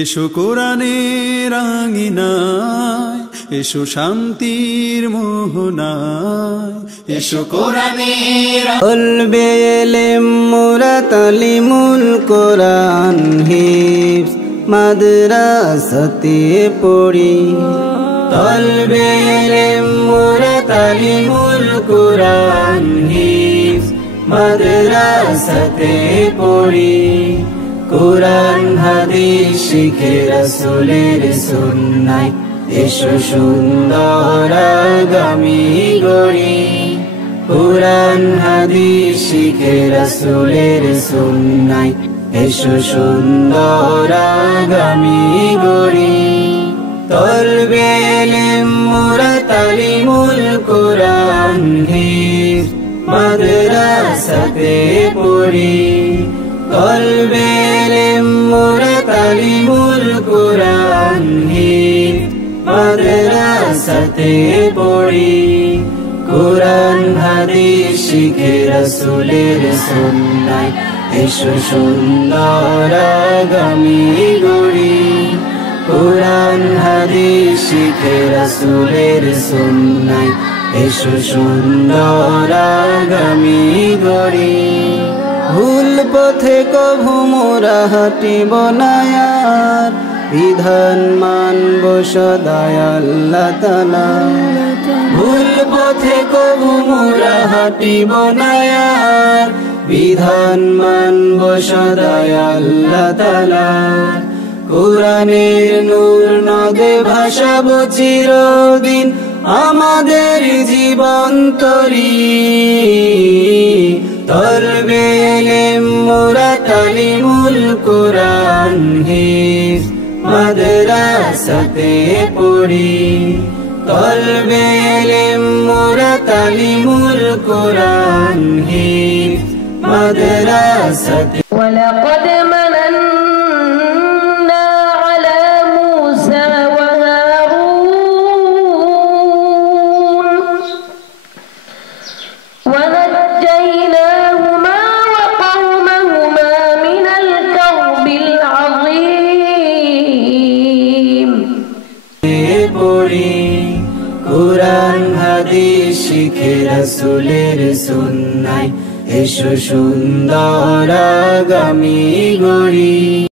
এসো কোরআনের আঙিনায়, এসো শান্তির মোহনায়, এসো কোরআনের বলবে এলেম মোরা তালিমুল কোরআন হিফজ মাদ্রাসাতে পড়ি। তলবে এলেম মোরা তালিমুল কোরআন হিফজ মাদ্রাসাতে পড়ি। কোরআন হাদিস শিখে রাসূলের সুন্নায় এসো সুন্দর আগামী গড়ি। কোরআন হাদিস শিখে রাসূলের সুন্নায় এসো সুন্দর আগামী গড়ি। তলবে এলেম মোরা তালিমুল কোরআন হিফজ মাদ্রাসাতে পড়ি। তলবে এলেম মোরা তালিমুল কোরআন হিফজ মাদ্রাসাতে পড়ি। কোরআন হাদিস শিখে রাসূলের সুন্নায় এসো সুন্দর আগামী গড়ি। কোরআন হাদিস শিখে রাসূলের সুন্নায় এসো সুন্দর আগামী গড়ি। ভুল পথে কভু মোরা হাঁটিব না আর, বিধান মানব সদাই আল্লাহ তাআলা। ভুল পথে কভু মোরা হাঁটিব না আর, বিধান মানব সদাই আল্লাহ তাআলা। কোরআনের নূর নদে ভাসাবো চিরদিন আমাদের জীবন তরি। তলবে এলেম মোরা তালিমুল কোরআন হিফজ মাদ্রাসাতে পড়ি। তলবে এলেম মোরা তালিমুল কোরআন হিফজ মাদ্রাসাতে। ولقد مننا على موسى وهارون ونجيناهما وقومهما من الكرب العظيم। কোরআন হাদিস শিখে রাসূলের সুন্নায় এসো সুন্দর আগামী গড়ি।